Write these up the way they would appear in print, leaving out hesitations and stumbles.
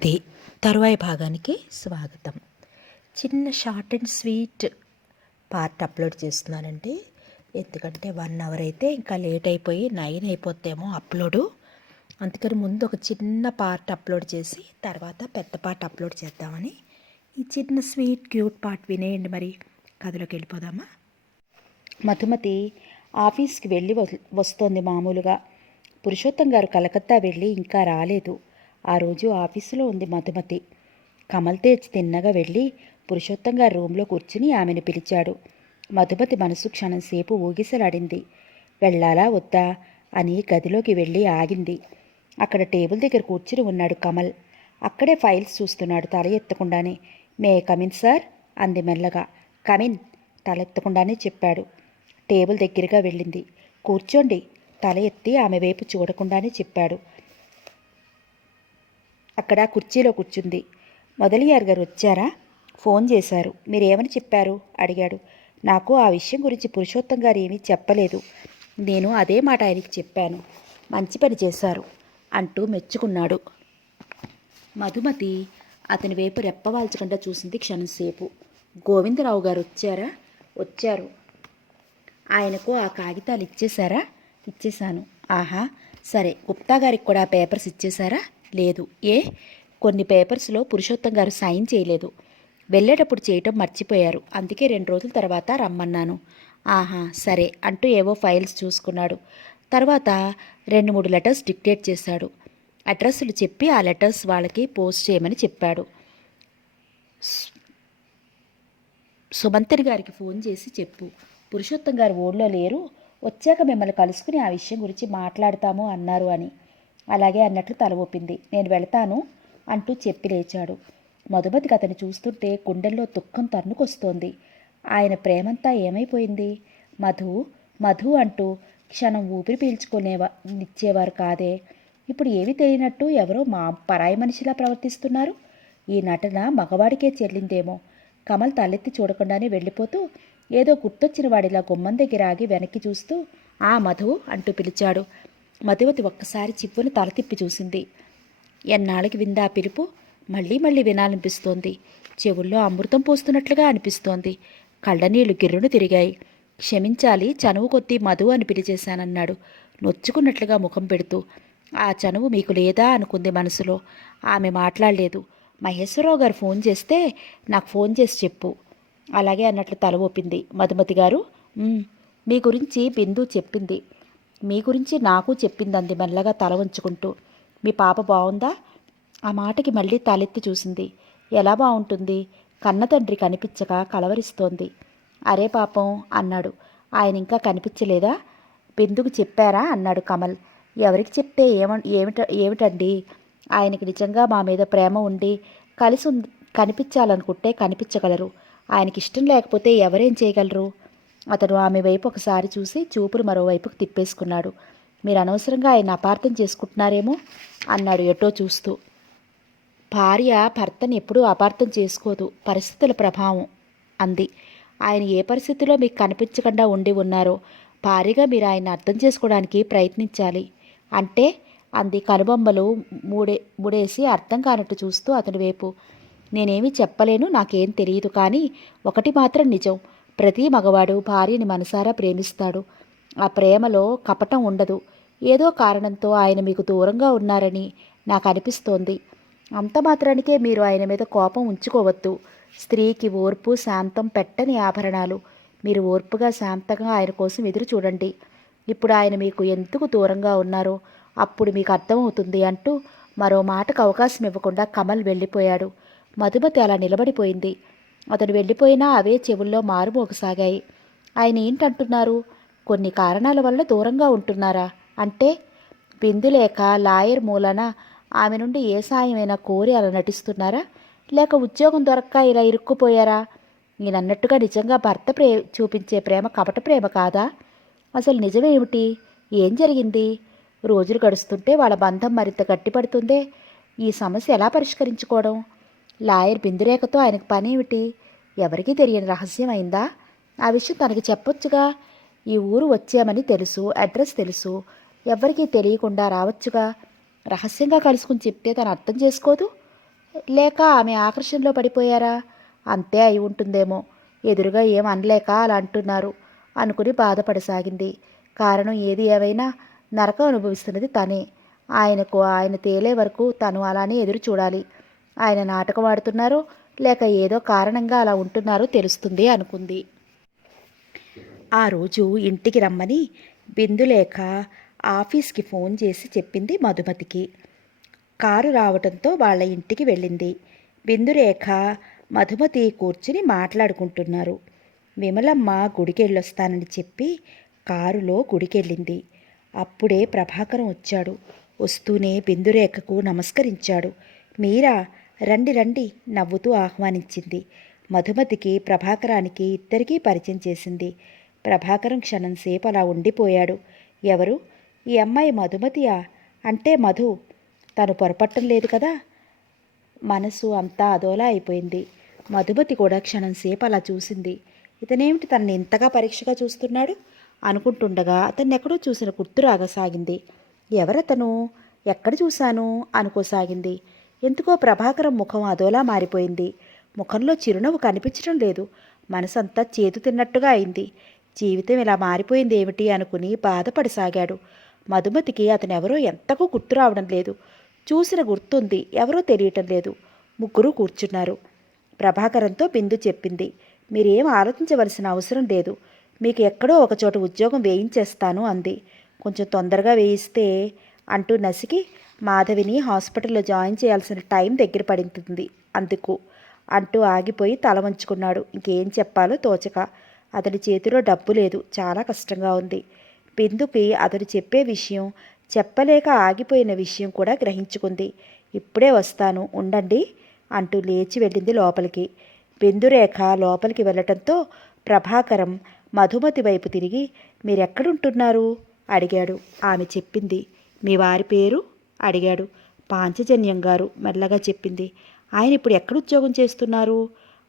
మధుమతి తరువాయి భాగానికి స్వాగతం. చిన్న short and sweet part upload చేస్తున్నానండి. ఎందుకంటే 1 అవర్ అయితే ఇంకా లేట్ అయిపోయి 9 అయిపోతేమో అప్లోడు. అందుకని ముందు ఒక చిన్న పార్ట్ అప్లోడ్ చేసి తర్వాత పెద్ద పార్ట్ అప్లోడ్ చేద్దామని ఈ చిన్న స్వీట్ క్యూట్ పార్ట్ వినేయండి. మరి కథలోకి వెళ్ళిపోదామా. మధుమతి ఆఫీస్కి వెళ్ళి వస్తోంది. మామూలుగా పురుషోత్తం గారు కలకత్తా వెళ్ళి ఇంకా రాలేదు. ఆ రోజు ఆఫీసులో ఉంది మధుమతి. కమల్ తేజ్ తిన్నగా వెళ్ళి పురుషోత్తం గారి రూమ్లో కూర్చుని ఆమెను పిలిచాడు. మధుమతి మనసు క్షణంసేపు ఊగిసలాడింది. వెళ్ళాలా వద్దా అని గదిలోకి వెళ్ళి ఆగింది. అక్కడ టేబుల్ దగ్గర కూర్చుని ఉన్నాడు కమల్. అక్కడే ఫైల్స్ చూస్తున్నాడు తల ఎత్తకుండానే. మే కమిన్ సార్ అంది మెల్లగా. కమిన్ తల ఎత్తకుండానే చెప్పాడు. టేబుల్ దగ్గరగా వెళ్ళింది. కూర్చోండి తల ఎత్తి ఆమె వైపు చూడకుండానే చెప్పాడు. అక్కడ కుర్చీలో కూర్చుంది. మొదలియార్ గారు వచ్చారా? ఫోన్ చేశారు. మీరేమని చెప్పారు అడిగాడు. నాకు ఆ విషయం గురించి పురుషోత్తం గారు ఏమీ చెప్పలేదు. నేను అదే మాట ఆయనకి చెప్పాను. మంచి పని చేశారు అంటూ మెచ్చుకున్నాడు. మధుమతి అతని వైపు రెప్పవాల్చకుండా చూసింది క్షణంసేపు. గోవిందరావు గారు వచ్చారా? వచ్చారు. ఆయనకు ఆ కాగితాలు ఇచ్చేశారా? ఇచ్చేశాను. ఆహా సరే. గుప్తా గారికి కూడా పేపర్స్ ఇచ్చేశారా? లేదు. ఏ? కొన్ని పేపర్స్లో పురుషోత్తం గారు సైన్ చేయలేదు. వెళ్ళేటప్పుడు చేయటం మర్చిపోయారు. అందుకే 2 రోజుల తర్వాత రమ్మన్నాను. ఆహా సరే అంటూ ఏవో ఫైల్స్ చూసుకున్నాడు. తర్వాత 2-3 లెటర్స్ డిక్టేట్ చేశాడు. అడ్రస్లు చెప్పి ఆ లెటర్స్ వాళ్ళకి పోస్ట్ చేయమని చెప్పాడు. సుమంతరి గారికి ఫోన్ చేసి చెప్పు, పురుషోత్తం గారు ఊళ్ళో లేరు, వచ్చాక మిమ్మల్ని కలుసుకుని ఆ విషయం గురించి మాట్లాడతాము అన్నారు అని. అలాగే అన్నట్లు తల ఊపింది. నేను వెళతాను అంటూ చెప్పి లేచాడు. మధుమతికి అతను చూస్తుంటే గుండెల్లో దుఃఖం తన్నుకొస్తోంది. ఆయన ప్రేమంతా ఏమైపోయింది? మధు మధు అంటూ క్షణం ఊపిరి నిచ్చేవారు కాదే. ఇప్పుడు ఏమీ తెలియనట్టు ఎవరో పరాయి మనిషిలా ప్రవర్తిస్తున్నారు. ఈ నటన మగవాడికే చెల్లిందేమో. కమల్ తలెత్తి చూడకుండానే వెళ్ళిపోతూ ఏదో గుర్తొచ్చిన వాడిలా గుమ్మం దగ్గర ఆగి వెనక్కి చూస్తూ ఆ మధు అంటూ పిలిచాడు. మధుమతి ఒక్కసారి చిప్పును తల తిప్పి చూసింది. ఎన్నాళ్ళకి విందా పిలుపు? మళ్ళీ మళ్ళీ వినాలనిపిస్తోంది. చెవుల్లో అమృతం పోస్తున్నట్లుగా అనిపిస్తోంది. కళ్ళనీళ్లు గిర్రును తిరిగాయి. క్షమించాలి, చనువు కొద్దీ మధు అని పిలిచేశానన్నాడు నొచ్చుకున్నట్లుగా ముఖం పెడుతూ. ఆ చనువు మీకు లేదా అనుకుంది మనసులో. ఆమె మాట్లాడలేదు. మహేశ్వరరావు గారు ఫోన్ చేస్తే నాకు ఫోన్ చేసి చెప్పు. అలాగే అన్నట్లు తల ఊపింది. మధుమతి గారు మీ గురించి బిందు చెప్పింది. మీ గురించి నాకు చెప్పిందంది మెల్లగా తల ఉంచుకుంటూ. మీ పాప బాగుందా? ఆ మాటకి మళ్ళీ తలెత్తి చూసింది. ఎలా బాగుంటుంది? కన్నతండ్రి కనిపించక కలవరిస్తోంది. అరే పాపం అన్నాడు. ఆయన ఇంకా కనిపించలేదా? బిందుకు చెప్పారా అన్నాడు కమల్. ఎవరికి చెప్తే ఏమిటండి? ఆయనకి నిజంగా మా మీద ప్రేమ ఉండి కనిపించాలనుకుంటే కనిపించగలరు. ఆయనకి ఇష్టం లేకపోతే ఎవరేం చేయగలరు? అతను ఆమె వైపు ఒకసారి చూసి చూపులు మరోవైపుకు తిప్పేసుకున్నాడు. మీరు అనవసరంగా ఆయన అపార్థం చేసుకుంటున్నారేమో అన్నాడు ఎటో చూస్తూ. భార్య భర్తని ఎప్పుడూ అపార్థం చేసుకోదు, పరిస్థితుల ప్రభావం అంది. ఆయన ఏ పరిస్థితిలో మీకు కనిపించకుండా ఉండి ఉన్నారో భార్యగా మీరు ఆయన అర్థం చేసుకోవడానికి ప్రయత్నించాలి. అంటే అంది కనుబొమ్మలు ముడేసి అర్థం కానట్టు చూస్తూ అతని వైపు. నేనేమీ చెప్పలేను, నాకేం తెలియదు, కానీ ఒకటి మాత్రం నిజం. ప్రతి మగవాడు భార్యని మనసారా ప్రేమిస్తాడు. ఆ ప్రేమలో కపటం ఉండదు. ఏదో కారణంతో ఆయన మీకు దూరంగా ఉన్నారని నాకు అనిపిస్తోంది. అంత మాత్రానికే మీరు ఆయన మీద కోపం ఉంచుకోవద్దు. స్త్రీకి ఓర్పు శాంతం పెట్టని ఆభరణాలు. మీరు ఓర్పుగా శాంతంగా ఆయన కోసం ఎదురు చూడండి. ఇప్పుడు ఆయన మీకు ఎందుకు దూరంగా ఉన్నారో అప్పుడు మీకు అర్థమవుతుంది అంటూ మరో మాటకు అవకాశం ఇవ్వకుండా కమల్ వెళ్ళిపోయాడు. మధుమతి అలా నిలబడిపోయింది. అతను వెళ్ళిపోయినా అవే చెవుల్లో మారుమోగసాగాయి. ఆయన ఏంటంటున్నారు? కొన్ని కారణాల వల్ల దూరంగా ఉంటున్నారా? అంటే బిందు లేక లాయర్ మూలన ఆమె నుండి ఏ సాయమైనా కోరి అలా నటిస్తున్నారా? లేక ఉద్యోగం దొరక్క ఇలా ఇరుక్కుపోయారా? నేనన్నట్టుగా నిజంగా భర్త చూపించే ప్రేమ కపట ప్రేమ కాదా? అసలు నిజమేమిటి? ఏం జరిగింది? రోజులు గడుస్తుంటే వాళ్ళ బంధం మరింత గట్టిపడుతుందే. ఈ సమస్య ఎలా పరిష్కరించుకోవడం? లాయర్ బిందురేఖతో ఆయనకు పనేమిటి? ఎవరికీ తెలియని రహస్యం అయిందా? ఆ విషయం తనకి చెప్పొచ్చుగా. ఈ ఊరు వచ్చామని తెలుసు, అడ్రస్ తెలుసు. ఎవ్వరికీ తెలియకుండా రావచ్చుగా. రహస్యంగా కలుసుకుని చెప్తే తను అర్థం చేసుకోదు. లేక ఆమె ఆకర్షణలో పడిపోయారా? అంతే అయి ఉంటుందేమో. ఎదురుగా ఏం అనలేక అలా అంటున్నారు అనుకుని బాధపడసాగింది. కారణం ఏది ఏమైనా నరకం అనుభవిస్తున్నది తనే. ఆయన తేలే వరకు తను అలానే ఎదురు చూడాలి. ఆయన నాటకం ఆడుతున్నారో లేక ఏదో కారణంగా అలా ఉంటున్నారో తెలుస్తుంది అనుకుంది. ఆ రోజు ఇంటికి రమ్మని బిందులేఖ ఆఫీస్కి ఫోన్ చేసి చెప్పింది మధుమతికి. కారు రావటంతో వాళ్ళ ఇంటికి వెళ్ళింది. బిందురేఖ మధుమతి కూర్చుని మాట్లాడుకుంటున్నారు. విమలమ్మ గుడికెళ్ళొస్తానని చెప్పి కారులో గుడికెళ్ళింది. అప్పుడే ప్రభాకరం వచ్చాడు. వస్తూనే బిందురేఖకు నమస్కరించాడు. మీరా, రండి రండి నవ్వుతూ ఆహ్వానించింది. మధుమతికి ప్రభాకరానికి ఇద్దరికీ పరిచయం చేసింది. ప్రభాకరం క్షణంసేపు అలా ఉండిపోయాడు. ఎవరు? ఈ అమ్మాయి మధుమతియా? అంటే మధు తను పొరపట్టం లేదు కదా? మనసు అంతా అదోలా అయిపోయింది. మధుమతి కూడా క్షణంసేపు అలా చూసింది. ఇతనేమిటి తనని ఇంతగా పరీక్షగా చూస్తున్నాడు అనుకుంటుండగా అతన్ని ఎక్కడో చూసిన గుర్తు రాగసాగింది. ఎవరతను? ఎక్కడ చూశాను అనుకోసాగింది. ఎందుకో ప్రభాకరం ముఖం అదోలా మారిపోయింది. ముఖంలో చిరునవ్వు కనిపించడం లేదు. మనసంతా చేతు తిన్నట్టుగా అయింది. జీవితం ఇలా మారిపోయింది ఏమిటి అనుకుని బాధపడసాగాడు. మధుమతికి అతనెవరో ఎంతకూ గుర్తు రావడం లేదు. చూసిన గుర్తుంది, ఎవరో తెలియటం లేదు. ముగ్గురు కూర్చున్నారు. ప్రభాకరంతో బిందు చెప్పింది, మీరేం ఆలోచించవలసిన అవసరం లేదు. మీకు ఎక్కడో ఒకచోట ఉద్యోగం వేయించేస్తాను అంది. కొంచెం తొందరగా వేయిస్తే అంటూ నసికి, మాధవిని హాస్పిటల్లో జాయిన్ చేయాల్సిన టైం దగ్గర పడింది అందుకు అంటూ ఆగిపోయి తల వంచుకున్నాడు. ఇంకేం చెప్పాలో తోచక. అతడి చేతిలో డబ్బు లేదు. చాలా కష్టంగా ఉంది. బిందుకి అతడు చెప్పే విషయం, చెప్పలేక ఆగిపోయిన విషయం కూడా గ్రహించుకుంది. ఇప్పుడే వస్తాను, ఉండండి అంటూ లేచి వెళ్ళింది లోపలికి. బిందురేఖ లోపలికి వెళ్ళటంతో ప్రభాకరం మధుమతి వైపు తిరిగి, మీరెక్కడుంటున్నారు అడిగాడు. ఆమె చెప్పింది. మీ వారి పేరు అడిగాడు. పాంచజన్యం గారు మెల్లగా చెప్పింది. ఆయన ఇప్పుడు ఎక్కడ ఉద్యోగం చేస్తున్నారు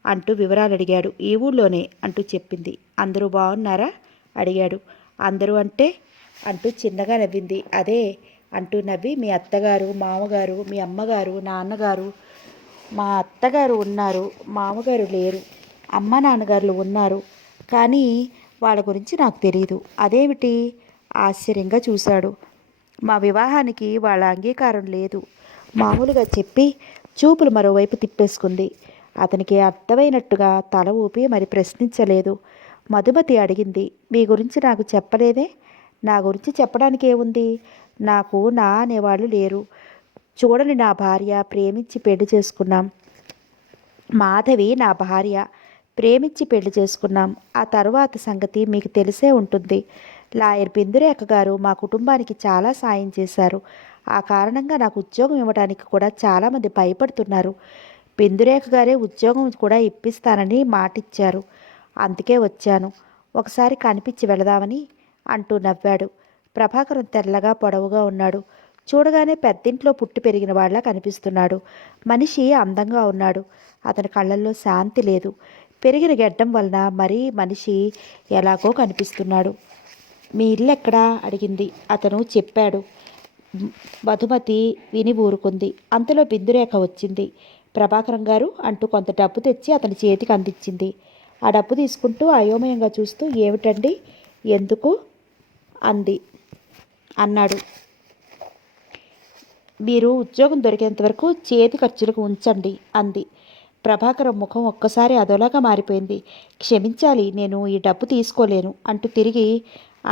అంటూ వివరాలు అడిగాడు. ఈ ఊళ్ళోనే అంటూ చెప్పింది. అందరూ బాగున్నారా అడిగాడు. అందరూ అంటే అంటూ చిన్నగా నవ్వింది. అదే అంటూ నవ్వి, మీ అత్తగారు, మామగారు, మీ అమ్మగారు, నాన్నగారు. మా అత్తగారు ఉన్నారు, మామగారు లేరు. అమ్మ నాన్నగారులు ఉన్నారు, కానీ వాళ్ళ గురించి నాకు తెలియదు. అదేమిటి? ఆశ్చర్యంగా చూశాడు. మా వివాహానికి వాళ్ళ అంగీకారం లేదు మామూలుగా చెప్పి చూపులు మరోవైపు తిప్పేసుకుంది. అతనికి అర్థమైనట్టుగా తల ఊపి మరి ప్రశ్నించలేదు. మధుమతి అడిగింది, మీ గురించి నాకు చెప్పలేదే? నా గురించి చెప్పడానికి ఏముంది? నాకు నా అనేవాళ్ళు లేరు. చూడని నా భార్య, ప్రేమించి పెళ్లి చేసుకున్నాం. మాధవి నా భార్య, ప్రేమించి పెళ్లి చేసుకున్నాం. ఆ తరువాత సంగతి మీకు తెలిసే ఉంటుంది. లాయర్ బిందురేఖ గారు మా కుటుంబానికి చాలా సాయం చేశారు. ఆ కారణంగా నాకు ఉద్యోగం ఇవ్వడానికి కూడా చాలామంది భయపడుతున్నారు. బిందురేఖ గారే ఉద్యోగం కూడా ఇప్పిస్తానని మాటిచ్చారు. అందుకే వచ్చాను. ఒకసారి కనిపించి వెళదామని అంటూ నవ్వాడు. ప్రభాకరం తెల్లగా పొడవుగా ఉన్నాడు. చూడగానే పెద్దింట్లో పుట్టి పెరిగిన వాళ్ళ కనిపిస్తున్నాడు. మనిషి అందంగా ఉన్నాడు. అతని కళ్ళల్లో శాంతి లేదు. పెరిగిన గెడ్డం వలన మరీ మనిషి ఎలాగో కనిపిస్తున్నాడు. మీ ఇల్లు ఎక్కడా అడిగింది. అతను చెప్పాడు. మధుమతి విని ఊరుకుంది. అంతలో బిందురేఖ వచ్చింది. ప్రభాకరం గారు అంటూ కొంత డబ్బు తెచ్చి అతని చేతికి అందించింది. ఆ డబ్బు తీసుకుంటూ అయోమయంగా చూస్తూ, ఏమిటండి, ఎందుకు అన్నాడు. మీరు ఉద్యోగం దొరికేంత వరకు చేతి ఖర్చులకు ఉంచండి అంది. ప్రభాకరం ముఖం ఒక్కసారి అదోలాగా మారిపోయింది. క్షమించాలి, నేను ఈ డబ్బు తీసుకోలేను అంటూ తిరిగి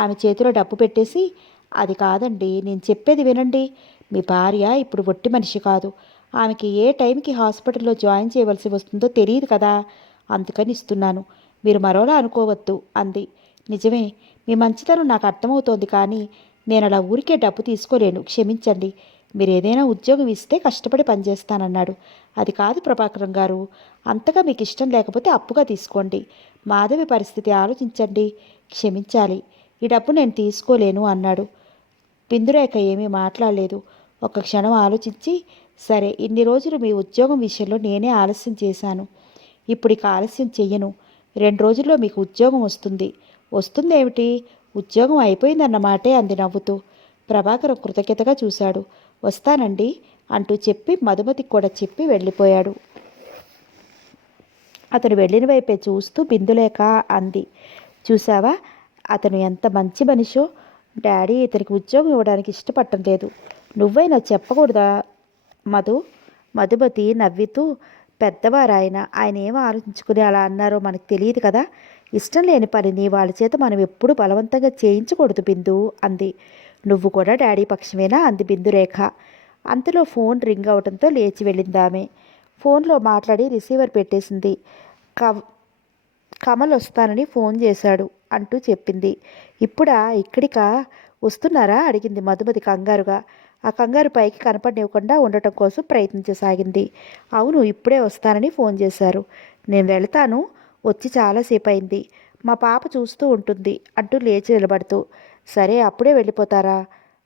ఆమె చేతిలో డబ్బు పెట్టేసి, అది కాదండి, నేను చెప్పేది వినండి. మీ భార్య ఇప్పుడు ఒట్టి మనిషి కాదు. ఆమెకి ఏ టైంకి హాస్పిటల్లో జాయిన్ చేయవలసి వస్తుందో తెలియదు కదా, అందుకని ఇస్తున్నాను. మీరు మరోలా అనుకోవద్దు అంది. నిజమే, మీ మంచితనం నాకు అర్థమవుతోంది, కానీ నేను అలా ఊరికే డబ్బు తీసుకోలేను. క్షమించండి. మీరు ఏదైనా ఉద్యోగం ఇస్తే కష్టపడి పనిచేస్తానన్నాడు. అది కాదు ప్రభాకరం గారు, అంతగా మీకు ఇష్టం లేకపోతే అప్పుగా తీసుకోండి. మాధవి పరిస్థితి ఆలోచించండి. క్షమించాలి, ఈ డబ్బు నేను తీసుకోలేను అన్నాడు. బిందురేఖ ఏమీ మాట్లాడలేదు. ఒక క్షణం ఆలోచించి, సరే, ఇన్ని రోజులు మీ ఉద్యోగం విషయంలో నేనే ఆలస్యం చేశాను. ఇప్పుడు ఇక ఆలస్యం చెయ్యను. 2 రోజుల్లో మీకు ఉద్యోగం వస్తుంది. వస్తుందేమిటి, ఉద్యోగం అయిపోయిందన్నమాటే అంది నవ్వుతూ. ప్రభాకరం కృతజ్ఞతగా చూశాడు. వస్తానండి అంటూ చెప్పి మధుమతికి కూడా చెప్పి వెళ్ళిపోయాడు. అతను వెళ్ళిన వైపే చూస్తూ బిందులేఖ అంది, చూసావా అతను ఎంత మంచి మనిషో. డాడీ ఇతనికి ఉద్యోగం ఇవ్వడానికి ఇష్టపడటం లేదు. నువ్వైనా చెప్పకూడదా మధు? మధుమతి నవ్వుతూ, పెద్దవారాయన ఏం ఆలోచించుకుని అలా అన్నారో మనకు తెలియదు కదా. ఇష్టం లేని పనిని వాళ్ళ చేత మనం ఎప్పుడు బలవంతంగా చేయించకూడదు బిందు అంది. నువ్వు కూడా డాడీ పక్షమేనా అంది బిందురేఖ. అంతలో ఫోన్ రింగ్ అవడంతో లేచి వెళ్ళింది ఆమె. ఫోన్లో మాట్లాడి రిసీవర్ పెట్టేసింది. కమల్ వస్తానని ఫోన్ చేశాడు అంటూ చెప్పింది. ఇక్కడికా వస్తున్నారా అడిగింది మధుమతి కంగారుగా. ఆ కంగారు పైకి కనపడనివ్వకుండా ఉండటం కోసం ప్రయత్నించసాగింది. అవును, ఇప్పుడే వస్తానని ఫోన్ చేశారు. నేను వెళతాను, వచ్చి చాలాసేపు అయింది. మా పాప చూస్తూ ఉంటుంది అంటూ లేచి నిలబడుతూ. సరే, అప్పుడే వెళ్ళిపోతారా?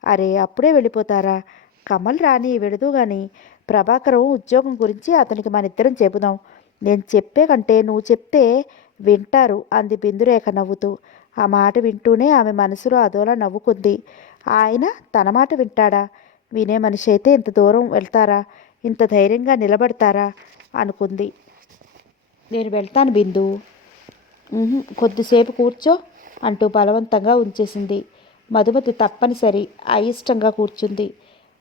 అరే, అప్పుడే వెళ్ళిపోతారా? కమల్ రాని వెళదు గాని ప్రభాకరం ఉద్యోగం గురించి అతనికి మనిద్దరం చెబుదాం. నేను చెప్పే కంటే నువ్వు చెప్తే వింటారు అంది బిందురేఖ నవ్వుతూ. ఆ మాట వింటూనే ఆమె మనసులో అదోలా నవ్వుకుంది. ఆయన తన మాట వింటాడా? వినే మనిషి అయితే ఇంత దూరం వెళ్తారా? ఇంత ధైర్యంగా నిలబడతారా అనుకుంది. నేను వెళ్తాను బిందు. కొద్దిసేపు కూర్చో అంటూ బలవంతంగా ఉంచేసింది. మధుమతి తప్పనిసరి అయిష్టంగా కూర్చుంది.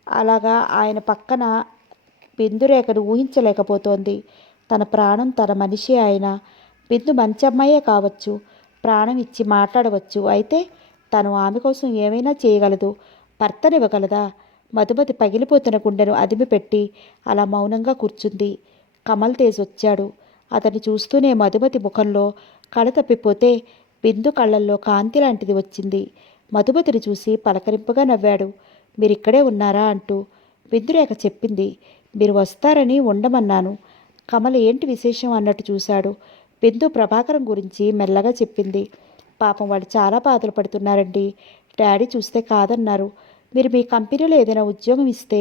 అలాగా ఆయన పక్కన బిందురేఖను ఊహించలేకపోతోంది. తన ప్రాణం, తన మనిషి ఆయన. బిందు మంచి అమ్మాయే కావచ్చు, ప్రాణం ఇచ్చి మాట్లాడవచ్చు. అయితే తను ఆమె కోసం ఏమైనా చేయగలదు, భర్తనివ్వగలదా? మధుమతి పగిలిపోతున్న గుండెను అదిమిపెట్టి అలా మౌనంగా కూర్చుంది. కమల్ తేజ్ వచ్చాడు. అతన్ని చూస్తూనే మధుమతి ముఖంలో కళ తప్పిపోతే బిందు కళ్ళల్లో కాంతి లాంటిది వచ్చింది. మధుమతిని చూసి పలకరింపుగా నవ్వాడు. మీరిక్కడే ఉన్నారా అంటూ. బిందురేఖ చెప్పింది. మీరు వస్తారని ఉండమన్నాను. కమల్ ఏంటి విశేషం అన్నట్టు చూశాడు. బిందు ప్రభాకరం గురించి మెల్లగా చెప్పింది. పాపం వాళ్ళు చాలా బాధలు పడుతున్నారండి. డాడీ చూస్తే కాదన్నారు. మీరు మీ కంపెనీలో ఏదైనా ఉద్యోగం ఇస్తే.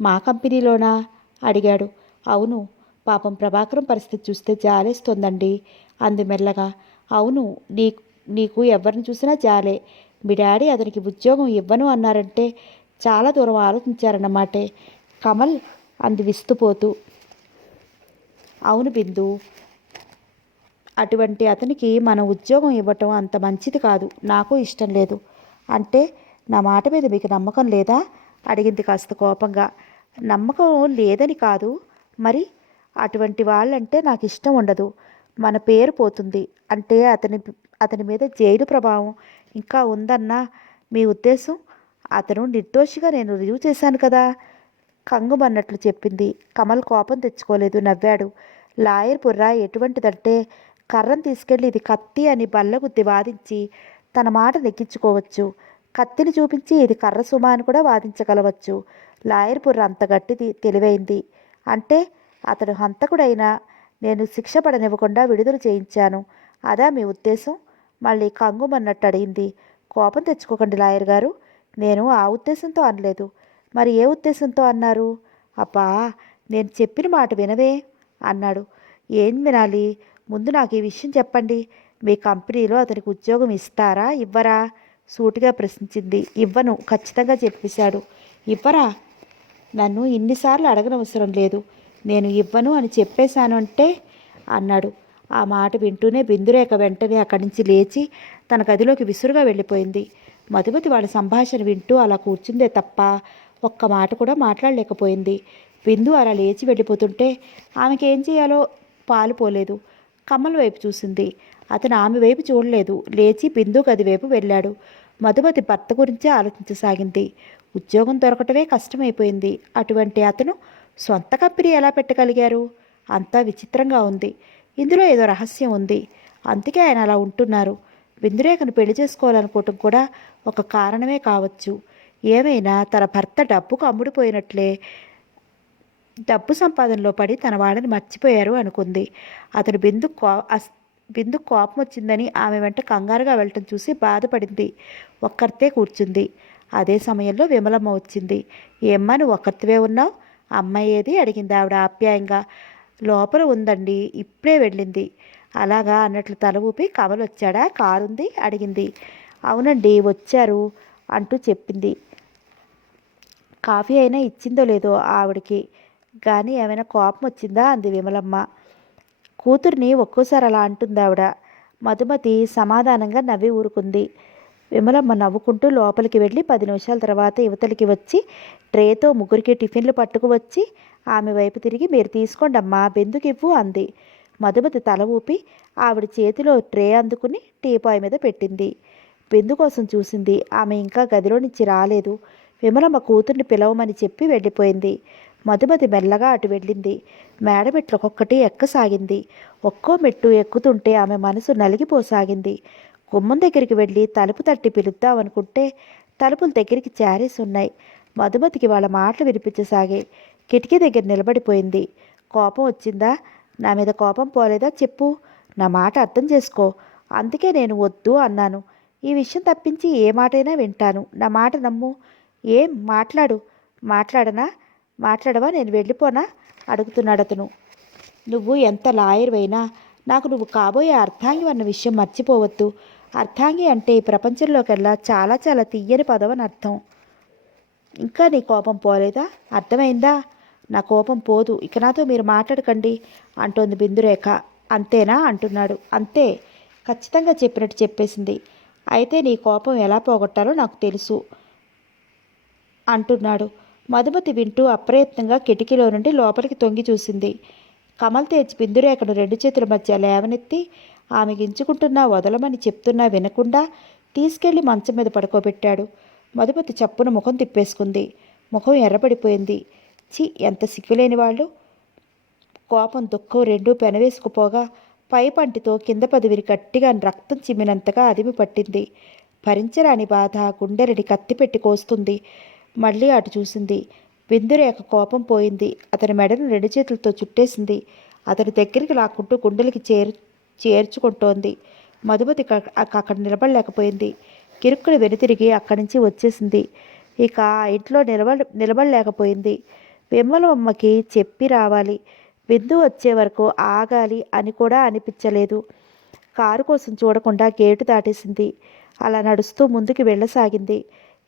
మా కంపెనీలోనా అడిగాడు. అవును, పాపం ప్రభాకరం పరిస్థితి చూస్తే జాలేస్తోందండి అంది మెల్లగా. అవును, నీకు ఎవరిని చూసినా జాలే. మీ డాడీ అతనికి ఉద్యోగం ఇవ్వను అన్నారంటే చాలా దూరం ఆలోచించారన్నమాటే కమల్ అంది విస్తుపోతూ. అవును బిందు, అటువంటి అతనికి మన ఉద్యోగం ఇవ్వటం అంత మంచిది కాదు. నాకు ఇష్టం లేదు. అంటే నా మాట మీద మీకు నమ్మకం లేదా అడిగింది కాస్త కోపంగా. నమ్మకం లేదని కాదు, మరి అటువంటి వాళ్ళంటే నాకు ఇష్టం ఉండదు. మన పేరు పోతుంది. అంటే అతని మీద జైలు ప్రభావం ఇంకా ఉందన్న మీ ఉద్దేశం? అతను నిర్దోషిగా నేను రుజువు చేశాను కదా కంగుమన్నట్లు చెప్పింది. కమల్ కోపం తెచ్చుకోలేదు, నవ్వాడు. లాయర్ బుర్ర ఎటువంటిదంటే కర్రను తీసుకెళ్లి ఇది కత్తి అని బల్లగుద్ది వాదించి తన మాట నెక్కించుకోవచ్చు. కత్తిని చూపించి ఇది కర్ర సుమా అని కూడా వాదించగలవచ్చు. లాయర్ బుర్ర అంత గట్టిది, తెలివైంది. అంటే అతడు హంతకుడైనా నేను శిక్ష పడనివ్వకుండా విడుదల చేయించాను, అదా మీ ఉద్దేశం? మళ్ళీ కంగుమన్నట్టు అడిగింది. కోపం తెచ్చుకోకండి లాయర్ గారు, నేను ఆ ఉద్దేశంతో అనలేదు. మరి ఏ ఉద్దేశంతో అన్నారు? అబ్బా, నేను చెప్పిన మాట వినవే అన్నాడు. ఏం వినాలి? ముందు నాకు ఈ విషయం చెప్పండి. మీ కంపెనీలో అతనికి ఉద్యోగం ఇస్తారా ఇవ్వరా సూటిగా ప్రశ్నించింది. ఇవ్వను ఖచ్చితంగా చెప్పేశాడు. ఇవ్వరా? నన్ను ఇన్నిసార్లు అడగనవసరం లేదు. నేను ఇవ్వను అని చెప్పేశాను అంటే అన్నాడు. ఆ మాట వింటూనే బిందురేఖ వెంటనే అక్కడి నుంచి లేచి తన గదిలోకి విసురుగా వెళ్ళిపోయింది. మధుమతి వాళ్ళ సంభాషణ వింటూ అలా కూర్చుందే తప్ప ఒక్క మాట కూడా మాట్లాడలేకపోయింది. బిందు అలా లేచి వెళ్ళిపోతుంటే ఆమెకేం చేయాలో పాలుపోలేదు. కమల్ వైపు చూసింది. అతను ఆమె వైపు చూడలేదు. లేచి బిందు గది వైపు వెళ్ళాడు. మధుమతి భర్త గురించే ఆలోచించసాగింది. ఉద్యోగం దొరకటమే కష్టమైపోయింది. అటువంటి అతను సొంత కంపెనీ ఎలా పెట్టగలిగారు? అంతా విచిత్రంగా ఉంది. ఇందులో ఏదో రహస్యం ఉంది. అందుకే ఆయన అలా ఉంటున్నారు. బిందురేఖను పెళ్లి చేసుకోవాలనుకోవటం కూడా ఒక కారణమే కావచ్చు. ఏమైనా తన భర్త డబ్బుకు అమ్ముడుపోయినట్లే డబ్బు సంపాదనలో పడి తన వాడని మర్చిపోయారు అనుకుంది. అతను బిందు కోపం వచ్చిందని ఆమె వెంట కంగారుగా వెళ్ళటం చూసి బాధపడింది. ఒక్కరితే కూర్చుంది. అదే సమయంలో విమలమ్మ వచ్చింది. ఏమ్మా, నువ్వు ఒక్కరితివే ఉన్నావు? అమ్మాయి ఏది అడిగింది ఆవిడ ఆప్యాయంగా. లోపల ఉందండి, ఇప్పుడే వెళ్ళింది. అలాగా అన్నట్లు తల ఊపి కమల్ వచ్చాడా, కారుంది అడిగింది. అవునండి వచ్చారు అంటూ చెప్పింది. కాఫీ అయినా ఇచ్చిందో లేదో ఆవిడికి కానీ ఏమైనా కోపం వచ్చిందా అంది విమలమ్మ. కూతుర్ని ఒక్కోసారి అలా అంటుంది ఆవిడ. మధుమతి సమాధానంగా నవ్వి ఊరుకుంది. విమలమ్మ నవ్వుకుంటూ లోపలికి వెళ్ళి 10 నిమిషాల తర్వాత యువతలికి వచ్చి ట్రేతో ముగ్గురికి టిఫిన్లు పట్టుకు వచ్చి ఆమె వైపు తిరిగి మీరు తీసుకోండి అమ్మా బెందుకివ్వు అంది. మధుమతి తల ఊపి ఆవిడ చేతిలో ట్రే అందుకుని టీపాయ్ మీద పెట్టింది. బిందు కోసం చూసింది. ఆమె ఇంకా గదిలో నుంచి రాలేదు. విమలమ్మ కూతుర్ని పిలవమని చెప్పి వెళ్ళిపోయింది. మధుమతి మెల్లగా అటు వెళ్ళింది. మేడమెట్లు ఒక్కొక్కటి ఎక్కసాగింది. ఒక్కో మెట్టు ఎక్కుతుంటే ఆమె మనసు నలిగిపోసాగింది. గుమ్మం దగ్గరికి వెళ్ళి తలుపు తట్టి పిలుద్దామనుకుంటే తలుపుల దగ్గరికి చేరేసి ఉన్నాయి. మధుమతికి వాళ్ళ మాటలు వినిపించసాగాయి. కిటికీ దగ్గర నిలబడిపోయింది. కోపం వచ్చిందా? నా మీద కోపం పోలేదా చెప్పు. నా మాట అర్థం చేసుకో. అందుకే నేను వద్దు అన్నాను. ఈ విషయం తప్పించి ఏ మాటైనా వింటాను. నా మాట నమ్ము. ఏం మాట్లాడు. మాట్లాడనా? మాట్లాడవా? నేను వెళ్ళిపోనా అడుగుతున్నాడు అతను. నువ్వు ఎంత లాయర్వైనా నాకు నువ్వు కాబోయే అర్ధాంగి అన్న విషయం మర్చిపోవద్దు. అర్ధాంగి అంటే ఈ ప్రపంచంలోకెల్లా చాలా చాలా తీయని పదవని అర్థం. ఇంకా నీ కోపం పోలేదా? అర్థమైందా? నా కోపం పోదు. ఇక నాతో మీరు మాట్లాడకండి అంటోంది బిందురేఖ. అంతేనా అంటున్నాడు. అంతే, ఖచ్చితంగా చెప్పినట్టు చెప్పేసింది. అయితే నీ కోపం ఎలా పోగొట్టాలో నాకు తెలుసు అంటున్నాడు. మధుమతి వింటూ అప్రయత్నంగా కిటికీలో నుండి లోపలికి తొంగి చూసింది. కమల్ తేజ్ బిందురేఖను 2 చేతుల మధ్య లేవనెత్తి ఆమె గించుకుంటున్నా వదలమని చెప్తున్నా వినకుండా తీసుకెళ్లి మంచం మీద పడుకోబెట్టాడు. మధుమతి చప్పున ముఖం తిప్పేసుకుంది. ముఖం ఎర్రబడిపోయింది. చి, ఎంత సిగ్గులేని వాళ్ళు. కోపం దుఃఖం రెండూ పెనవేసుకుపోగా పై పంటితో కింద పదివిరి గట్టిగా రక్తం చిమ్మినంతగా అదిమి పట్టింది. భరించరాని బాధ గుండెరడి కత్తిపెట్టి కోస్తుంది. మళ్ళీ అటు చూసింది. బిందురేఖ కోపం పోయింది. అతని మెడను 2 చేతులతో చుట్టేసింది. అతని దగ్గరికి లాక్కుంటూ గుండెలకి చేర్చుకుంటోంది. మధుమతి అక్కడ నిలబడలేకపోయింది. కిరుక్కుని వెనుతిరిగి అక్కడి నుంచి వచ్చేసింది. ఇక ఆ ఇంట్లో నిలబడలేకపోయింది. విమలమ్మకి చెప్పి రావాలి. బిందు వచ్చే వరకు ఆగాలి అని కూడా అనిపించలేదు. కారు కోసం చూడకుండా గేటు దాటేసింది. అలా నడుస్తూ ముందుకు వెళ్ళసాగింది.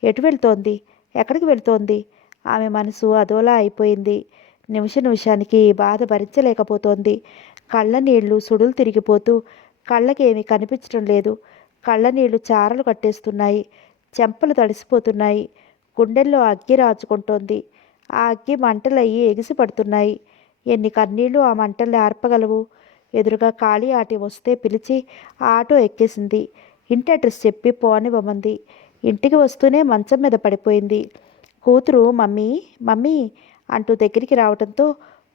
ఎటు వెళ్తోంది? ఎక్కడికి వెళ్తోంది? ఆమె మనసు అదోలా అయిపోయింది. నిమిషానికి బాధ భరించలేకపోతోంది. కళ్ళ నీళ్లు సుడులు తిరిగిపోతూ కళ్ళకేమీ కనిపించడం లేదు. కళ్ళ నీళ్లు చారలు కట్టేస్తున్నాయి. చెంపలు తడిసిపోతున్నాయి. గుండెల్లో అగ్గి రాచుకుంటోంది. ఆ అగ్గి మంటలయ్యి ఎగిసిపడుతున్నాయి. ఎన్ని కన్నీళ్లు ఆ మంటల్ని ఆర్పగలవు? ఎదురుగా ఖాళీ ఆటో వస్తే పిలిచి ఆటో ఎక్కేసింది. ఇంటి అడ్రస్ చెప్పి పోనివ్వమంది. ఇంటికి వస్తూనే మంచం మీద పడిపోయింది. కూతురు మమ్మీ మమ్మీ అంటూ దగ్గరికి రావడంతో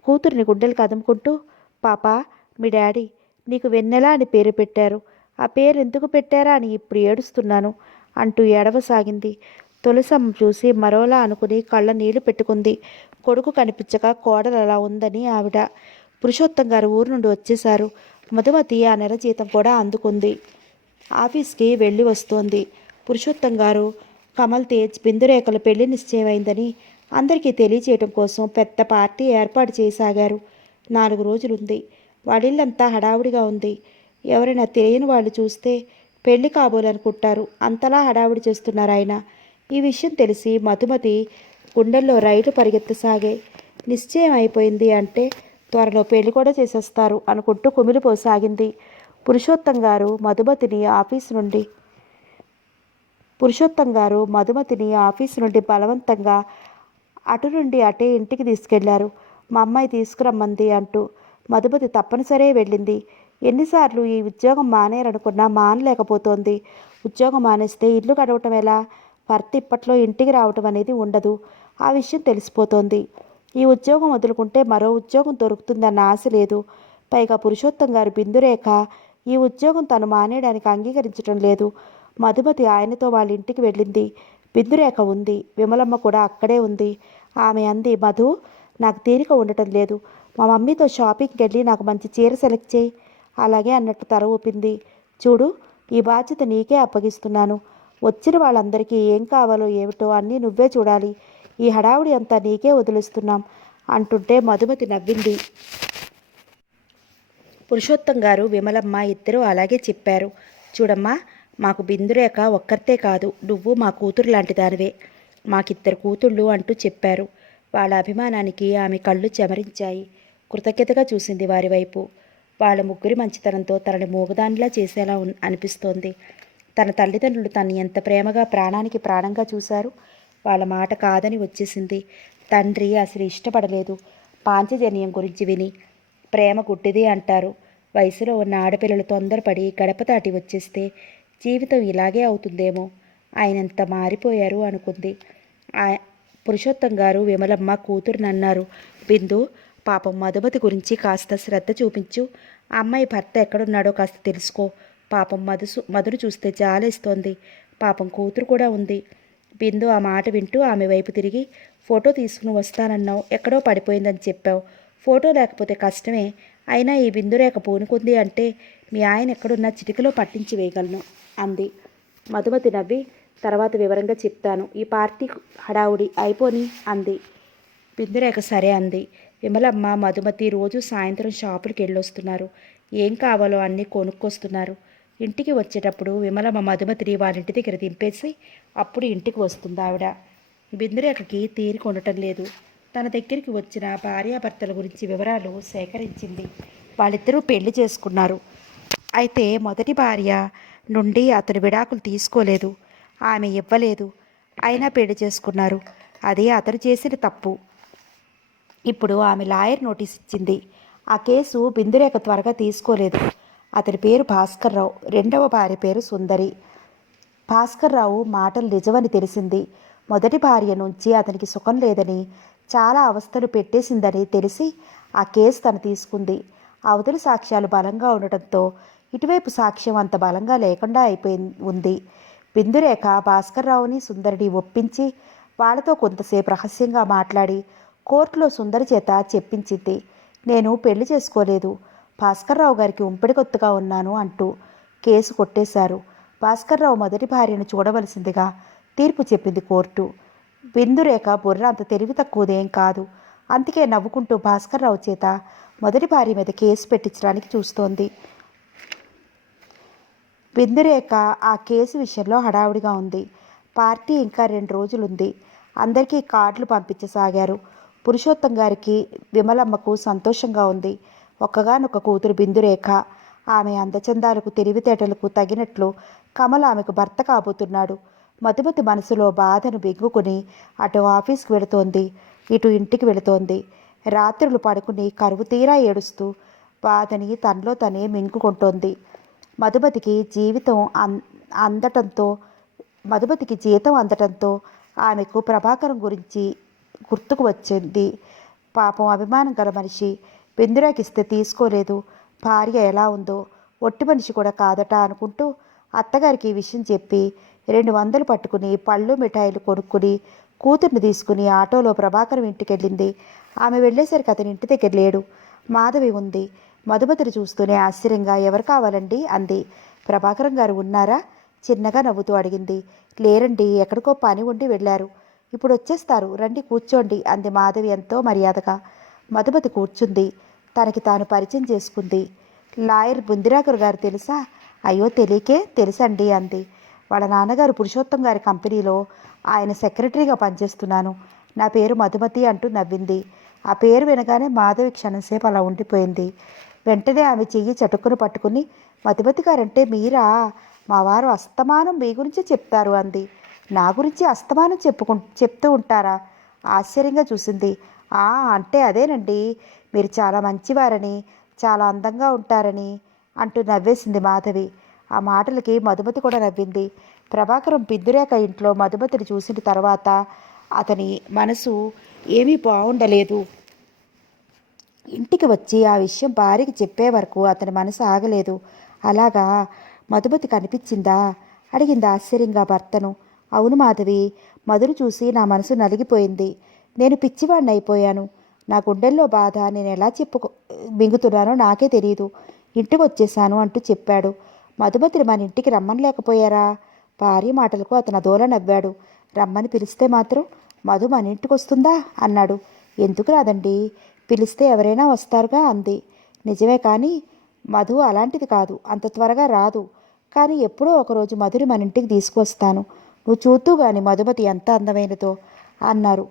కూతురిని గుండెలు కదుముకుంటూ పాపా, మీ డాడీ నీకు వెన్నెల అని పేరు పెట్టారు. ఆ పేరు ఎందుకు పెట్టారా అని ఇప్పుడు ఏడుస్తున్నాను అంటూ ఏడవసాగింది. తులసమ్మ చూసి మరోలా అనుకుని కళ్ళ నీళ్లు పెట్టుకుంది. కొడుకు కనిపించక కోడలు అలా ఉందని ఆవిడ. పురుషోత్తం గారు ఊరు నుండి వచ్చేశారు. మధుమతి ఆ నెల జీతం కూడా అందుకుంది. ఆఫీస్కి వెళ్ళి వస్తోంది. పురుషోత్తం గారు కమల్ తేజ్ బిందురేఖల పెళ్లి నిశ్చయమైందని అందరికీ తెలియచేయటం కోసం పెద్ద పార్టీ ఏర్పాటు చేయసాగారు. 4 రోజులుంది. వాళ్ళిల్లంతా హడావుడిగా ఉంది. ఎవరైనా తెలియని వాళ్ళు చూస్తే పెళ్లి కాబోలనుకుంటారు. అంతలా హడావుడి చేస్తున్నారు ఆయన. ఈ విషయం తెలిసి మధుమతి గుండెల్లో రైలు పరిగెత్తసాగే. నిశ్చయం అయిపోయింది అంటే త్వరలో పెళ్లి కూడా చేసేస్తారు అనుకుంటూ కుమిలిపోసాగింది. పురుషోత్తం గారు మధుమతిని ఆఫీసు నుండి బలవంతంగా అటు నుండి అటే ఇంటికి తీసుకెళ్లారు. మా అమ్మాయి తీసుకురమ్మంది అంటూ. మధుమతి తప్పనిసరే వెళ్ళింది. ఎన్నిసార్లు ఈ ఉద్యోగం మానేయాలనుకున్నా మానలేకపోతోంది. ఉద్యోగం మానేస్తే ఇల్లు గడవటం ఎలా? భర్త ఇప్పట్లో ఇంటికి రావటం అనేది ఉండదు. ఆ విషయం తెలిసిపోతోంది. ఈ ఉద్యోగం వదులుకుంటే మరో ఉద్యోగం దొరుకుతుందన్న ఆశ లేదు. పైగా పురుషోత్తం గారు బిందురేఖ ఈ ఉద్యోగం తను మానేయడానికి అంగీకరించడం లేదు. మధుమతి ఆయనతో వాళ్ళ ఇంటికి వెళ్ళింది. బిందురేఖ ఉంది. విమలమ్మ కూడా అక్కడే ఉంది. ఆమె అంది, మధు, నాకు తీరిక ఉండటం లేదు. మా మమ్మీతో షాపింగ్కి వెళ్ళి నాకు మంచి చీర సెలెక్ట్ చేయి. అలాగే అన్నట్టు తల ఊపింది. చూడు, ఈ బాధ్యత నీకే అప్పగిస్తున్నాను. వచ్చిన వాళ్ళందరికీ ఏం కావాలో ఏమిటో అన్నీ నువ్వే చూడాలి. ఈ హడావుడి అంతా నీకే వదిలేస్తున్నాం అంటుంటే మధుమతి నవ్వింది. పురుషోత్తం గారు విమలమ్మ ఇద్దరూ అలాగే చెప్పారు. చూడమ్మా, మాకు బిందురేఖ ఒక్కరితే కాదు, నువ్వు మా కూతురు లాంటి దానివే. మాకిద్దరు కూతుళ్ళు అంటూ చెప్పారు. వాళ్ళ అభిమానానికి ఆమె కళ్ళు చెమరించాయి. కృతజ్ఞతగా చూసింది వారి వైపు. వాళ్ళ ముగ్గురి మంచితనంతో తనని మూగదానిలా చేసేలా అనిపిస్తోంది. తన తల్లిదండ్రులు తన్ని ఎంత ప్రేమగా ప్రాణానికి ప్రాణంగా చూశారు. వాళ్ళ మాట కాదని వచ్చేసింది. తండ్రి అసలు ఇష్టపడలేదు. పాంచజన్యం గురించి విని. ప్రేమ గుడ్డిది అంటారు. వయసులో ఉన్న ఆడపిల్లలు తొందరపడి గడప దాటి వచ్చేస్తే జీవితం ఇలాగే అవుతుందేమో. ఆయనంత మారిపోయారు అనుకుంది. పురుషోత్తం గారు విమలమ్మ కూతురుని అన్నారు. బిందు, పాపం మధుమతి గురించి కాస్త శ్రద్ధ చూపించు. అమ్మాయి భర్త ఎక్కడున్నాడో కాస్త తెలుసుకో. పాపం మధును చూస్తే జాలేస్తోంది. పాపం కూతురు కూడా ఉంది. బిందు ఆ మాట వింటూ ఆమె వైపు తిరిగి, ఫోటో తీసుకుని వస్తానన్నావు, ఎక్కడో పడిపోయిందని చెప్పావు. ఫోటో లేకపోతే కష్టమే. అయినా ఈ బిందురేఖ పూనుకుంది అంటే మీ ఆయన ఎక్కడున్నా చిటికలో పట్టించి వేయగలను అంది. మధుమతి నవ్వి, తర్వాత వివరంగా చెప్తాను, ఈ పార్టీ హడావుడి అయిపోని అంది. బిందురేఖ సరే అంది. విమలమ్మ మధుమతి రోజు సాయంత్రం షాపులకు వెళ్ళొస్తున్నారు. ఏం కావాలో అన్నీ కొనుక్కొస్తున్నారు. ఇంటికి వచ్చేటప్పుడు విమలమ్మ మధుమతిని వాళ్ళ ఇంటి దగ్గర దింపేసి అప్పుడు ఇంటికి వస్తుంది ఆవిడ. బిందురేఖకి తీరిక ఉండటం లేదు. తన దగ్గరికి వచ్చిన భార్యాభర్తల గురించి వివరాలు సేకరించింది. వాళ్ళిద్దరూ పెళ్లి చేసుకున్నారు. అయితే మొదటి భార్య నుండి అతను విడాకులు తీసుకోలేదు. ఆమె ఇవ్వలేదు. అయినా పెళ్లి చేసుకున్నారు. అది అతను చేసిన తప్పు. ఇప్పుడు ఆమె లాయర్ నోటీస్ ఇచ్చింది. ఆ కేసు బిందురేఖ త్వరగా తీసుకోలేదు. అతని పేరు భాస్కర్రావు. రెండవ భార్య పేరు సుందరి. భాస్కర్రావు మాటలు నిజమని తెలిసింది. మొదటి భార్య నుంచి అతనికి సుఖం లేదని, చాలా అవస్థలు పెట్టేసిందని తెలిసి ఆ కేసు తను తీసుకుంది. అవతలి సాక్ష్యాలు బలంగా ఉండటంతో ఇటువైపు సాక్ష్యం అంత బలంగా లేకుండా ఉంది. బిందురేఖ భాస్కర్రావుని సుందరిని ఒప్పించి వాళ్ళతో కొంతసేపు రహస్యంగా మాట్లాడి కోర్టులో సుందరి చేత చెప్పించింది. నేను పెళ్లి చేసుకోలేదు, భాస్కర్రావు గారికి ఉంపిడికొత్తుగా ఉన్నాను అంటూ కేసు కొట్టేశారు. భాస్కర్రావు మొదటి భార్యను చూడవలసిందిగా తీర్పు చెప్పింది కోర్టు. బిందురేఖ బుర్ర అంత తెలివి తక్కువదేం కాదు. అందుకే నవ్వుకుంటూ భాస్కర్రావు చేత మొదటి భార్య మీద కేసు పెట్టించడానికి చూస్తోంది. బిందురేఖ ఆ కేసు విషయంలో హడావుడిగా ఉంది. పార్టీ ఇంకా 2 రోజులుంది. అందరికీ కార్డులు పంపించసాగారు. పురుషోత్తం గారికి విమలమ్మకు సంతోషంగా ఉంది. ఒక్కగానొక్క కూతురు బిందురేఖ. ఆమె అందచందాలకు తెలివితేటలకు తగినట్లు కమల్ ఆమెకు భర్త కాబోతున్నాడు. మధుమతి మనసులో బాధను బిగ్గుకుని అటు ఆఫీస్కి వెళుతోంది, ఇటు ఇంటికి వెళుతోంది. రాత్రులు పడుకుని కరువు తీరా ఏడుస్తూ బాధని తనలో తనే మింగుకుంటోంది. మధుమతికి జీతం అందటంతో ఆమెకు ప్రభాకరం గురించి గుర్తుకు వచ్చింది. పాపం అభిమానం గల మనిషి. బిందురేకిస్తే తీసుకోలేదు. భార్య ఎలా ఉందో, ఒట్టి మనిషి కూడా కాదట అనుకుంటూ అత్తగారికి ఈ విషయం చెప్పి 200 పట్టుకుని పళ్ళు మిఠాయిలు కొనుక్కుని కూతుర్ని తీసుకుని ఆటోలో ప్రభాకరం ఇంటికి వెళ్ళింది. ఆమె వెళ్ళేసరికి అతని ఇంటి దగ్గర లేడు. మాధవి ఉంది. మధుమతిని చూస్తూనే ఆశ్చర్యంగా, ఎవరు కావాలండి అంది. ప్రభాకరం గారు ఉన్నారా? చిన్నగా నవ్వుతూ అడిగింది. లేరండి, ఎక్కడికో పని ఉండి వెళ్ళారు. ఇప్పుడు వచ్చేస్తారు, రండి కూర్చోండి అంది మాధవి ఎంతో మర్యాదగా. మధుమతి కూర్చుంది. తనకి తాను పరిచయం చేసుకుంది. లాయర్ బుందిరాకర్ గారు తెలుసా? అయ్యో తెలియకే, తెలుసండి అంది. వాళ్ళ నాన్నగారు పురుషోత్తం గారి కంపెనీలో ఆయన సెక్రటరీగా పనిచేస్తున్నాను. నా పేరు మధుమతి అంటూ నవ్వింది. ఆ పేరు వినగానే మాధవి క్షణంసేపు అలా ఉండిపోయింది. వెంటనే ఆమె చెయ్యి చటుక్కును పట్టుకుని, మధుమతి గారంటే మీరా? మా వారు అస్తమానం మీ గురించి చెప్తారు అంది. నా గురించి అస్తమానం చెప్తూ ఉంటారా? ఆశ్చర్యంగా చూసింది. అంటే అదేనండి, మీరు చాలా మంచివారని, చాలా అందంగా ఉంటారని అంటూ నవ్వేసింది మాధవి. ఆ మాటలకి మధుమతి కూడా నవ్వింది. ప్రభాకరం బిందురేఖ ఇంట్లో మధుమతిని చూసిన తర్వాత అతని మనసు ఏమీ బాగుండలేదు. ఇంటికి వచ్చి ఆ విషయం భార్యకి చెప్పే వరకు అతని మనసు ఆగలేదు. అలాగా, మధుమతి కనిపించిందా అడిగింది ఆశ్చర్యంగా భర్తను. అవును మాధవి, మధును చూసి నా మనసు నలిగిపోయింది. నేను పిచ్చివాడిని అయిపోయాను. నా గుండెల్లో బాధ నేను ఎలా మింగుతున్నానో నాకే తెలియదు. ఇంటికి వచ్చేసాను అంటూ చెప్పాడు. మధుమతిని మన ఇంటికి రమ్మనలేకపోయారా? భార్య మాటలకు అతను అదోలా నవ్వాడు. రమ్మని పిలిస్తే మాత్రం మధు మన ఇంటికి వస్తుందా అన్నాడు. ఎందుకు రాదండి, పిలిస్తే ఎవరైనా వస్తారుగా అంది. నిజమే, కానీ మధు అలాంటిది కాదు, అంత త్వరగా రాదు. కానీ ఎప్పుడో ఒకరోజు మధుని మన ఇంటికి తీసుకువస్తాను. నువ్వు చూస్తూ గాని మధుమతి ఎంత అందమైనదో అన్నారు.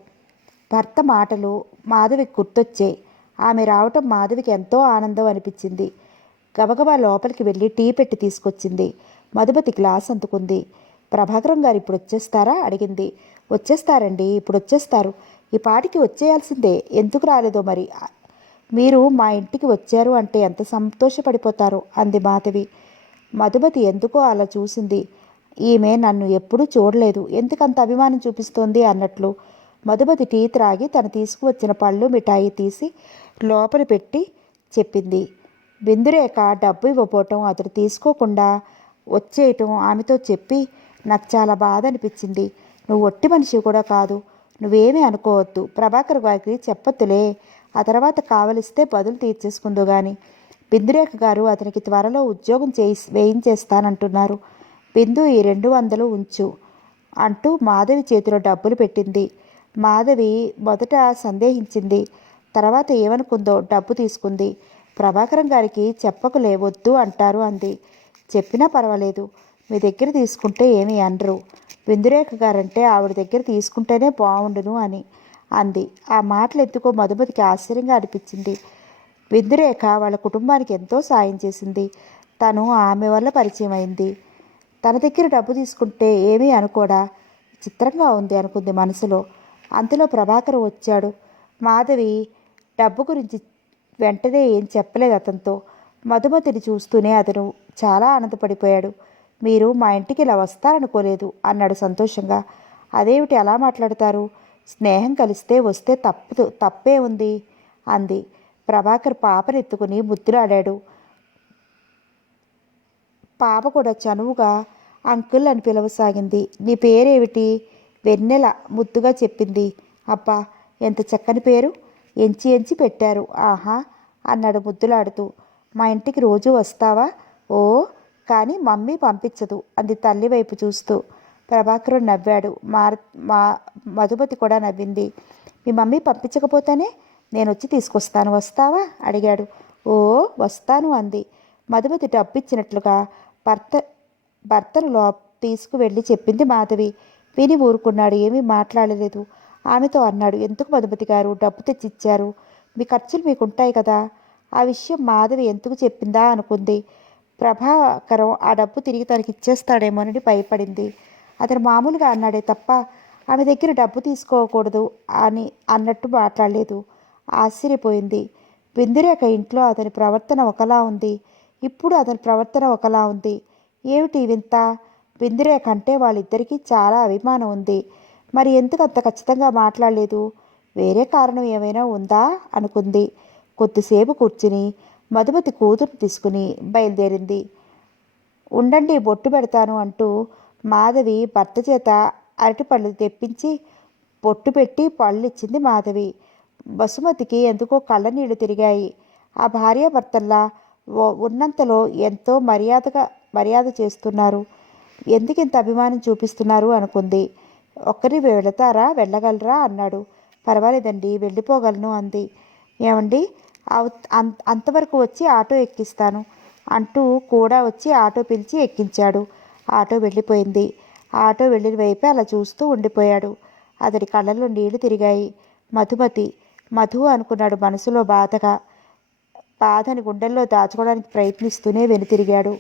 భర్త మాటలు మాధవికి గుర్తొచ్చాయి. ఆమె రావటం మాధవికి ఎంతో ఆనందం అనిపించింది. గబగబా లోపలికి వెళ్ళి టీ పెట్టి తీసుకొచ్చింది. మధుమతి గ్లాస్ అందుకుంది. ప్రభాకరం గారు ఇప్పుడు వచ్చేస్తారా అడిగింది. వచ్చేస్తారండి, ఇప్పుడు వచ్చేస్తారు. ఈ పాటికి వచ్చేయాల్సిందే, ఎందుకు రాలేదో మరి. మీరు మా ఇంటికి వచ్చారు అంటే ఎంత సంతోషపడిపోతారో అంది మాధవి. మధుమతి ఎందుకో అలా చూసింది. ఈమె నన్ను ఎప్పుడూ చూడలేదు, ఎందుకంత అభిమానం చూపిస్తోంది అన్నట్లు. మధుమతి టీ త్రాగి తను తీసుకువచ్చిన పళ్ళు మిఠాయి తీసి లోపల పెట్టి చెప్పింది. బిందురేఖ డబ్బు ఇవ్వబోవటం, అతడు తీసుకోకుండా వచ్చేయటం ఆమెతో చెప్పి నాకు చాలా బాధ అనిపించింది. నువ్వు ఒట్టి మనిషి కూడా కాదు, నువ్వేమీ అనుకోవద్దు. ప్రభాకర్ గారికి చెప్పొద్దులే, ఆ తర్వాత కావలిస్తే బదులు తీర్చేసుకుందో గాని. బిందురేఖ గారు అతనికి త్వరలో ఉద్యోగం వేయించేస్తానంటున్నారు. బిందు ఈ 200 ఉంచు అంటూ మాధవి చేతిలో డబ్బులు పెట్టింది. మాధవి మొదట సందేహించింది, తర్వాత ఏమనుకుందో డబ్బు తీసుకుంది. ప్రభాకరం గారికి చెప్పకులే, వద్దు అంటారు అంది. చెప్పినా పర్వాలేదు, మీ దగ్గర తీసుకుంటే ఏమీ అనరు. బిందురేఖ గారంటే ఆవిడ దగ్గర తీసుకుంటేనే బాగుండును అని అంది. ఆ మాటలు ఎందుకో మధుమతికి ఆశ్చర్యంగా అనిపించింది. బిందురేఖ వాళ్ళ కుటుంబానికి ఎంతో సాయం చేసింది. తను ఆమె వల్ల పరిచయం అయింది. తన దగ్గర డబ్బు తీసుకుంటే ఏమీ అనుకోడా, చిత్రంగా ఉంది అనుకుంది మనసులో. అంతలో ప్రభాకర్ వచ్చాడు. మాధవి డబ్బు గురించి వెంటనే ఏం చెప్పలేదు అతనితో. మధుమతిని చూస్తూనే అతను చాలా ఆనందపడిపోయాడు. మీరు మా ఇంటికి ఇలా వస్తారనుకోలేదు అన్నాడు సంతోషంగా. అదేమిటి అలా మాట్లాడతారు, స్నేహం కలిస్తే వస్తే తప్పే ఉంది అంది. ప్రభాకర్ పాపనెత్తుకుని ముద్దులాడాడు. పాప కూడా చనువుగా అంకుల్ అని పిలవసాగింది. నీ పేరేమిటి? వెన్నెల ముద్దుగా చెప్పింది. అబ్బా, ఎంత చక్కని పేరు, ఎంచి ఎంచి పెట్టారు. ఆహా అన్నాడు ముద్దులాడుతూ. మా ఇంటికి రోజు వస్తావా? ఓ, కానీ మమ్మీ పంపించదు అంది తల్లి వైపు చూస్తూ. ప్రభాకరు నవ్వాడు. మా మధుమతి కూడా నవ్వింది. మీ మమ్మీ పంపించకపోతేనే నేను వచ్చి తీసుకొస్తాను, వస్తావా అడిగాడు. ఓ వస్తాను అంది. మధుమతి డబ్బిచ్చినట్లుగా భర్తను తీసుకువెళ్ళి చెప్పింది మాధవి. విని ఊరుకున్నాడు, ఏమీ మాట్లాడలేదు. ఆమెతో అన్నాడు, ఎందుకు మధుమతి గారు డబ్బు తెచ్చిచ్చారు? మీ ఖర్చులు మీకుంటాయి కదా. ఆ విషయం మాధవి ఎందుకు చెప్పిందా అనుకుంది. ప్రభాకరం ఆ డబ్బు తిరిగి తనకి ఇచ్చేస్తాడేమోనని భయపడింది. అతను మామూలుగా అన్నాడే తప్ప ఆమె దగ్గర డబ్బు తీసుకోకూడదు అని అన్నట్టు మాట్లాడలేదు. ఆశ్చర్యపోయింది. బిందురేఖ ఇంట్లో అతని ప్రవర్తన ఒకలా ఉంది, ఇప్పుడు అతని ప్రవర్తన ఒకలా ఉంది. ఏమిటి వింత? బిందురేఖ అంటే వాళ్ళిద్దరికీ చాలా అభిమానం ఉంది. మరి ఎందుకు అంత ఖచ్చితంగా మాట్లాడలేదు? వేరే కారణం ఏమైనా ఉందా అనుకుంది. కొద్దిసేపు కూర్చుని మధుమతి కూతురు తీసుకుని బయలుదేరింది. ఉండండి, బొట్టు పెడతాను అంటూ మాధవి భర్త చేత అరటిపళ్ళు తెప్పించి బొట్టు పెట్టి పళ్ళు ఇచ్చింది మాధవి. బసుమతికి ఎందుకో కళ్ళనీళ్లు తిరిగాయి. ఆ భార్యాభర్తల్లా ఉన్నంతలో ఎంతో మర్యాద చేస్తున్నారు, ఎందుకింత అభిమానం చూపిస్తున్నారు అనుకుంది. ఒక్కరి వెళ్ళగలరా అన్నాడు. పర్వాలేదండి, వెళ్ళిపోగలను అంది. ఏమండి, అంతవరకు వచ్చి ఆటో ఎక్కిస్తాను అంటూ కూడా వచ్చి ఆటో పిలిచి ఎక్కించాడు. ఆటో వెళ్ళిపోయింది. ఆటో వెళ్ళిన వైపే అలా చూస్తూ ఉండిపోయాడు. అతడి కళ్ళల్లో నీళ్లు తిరిగాయి. మధు అనుకున్నాడు మనసులో బాధని గుండెల్లో దాచుకోవడానికి ప్రయత్నిస్తూనే వెనుతిరిగాడు.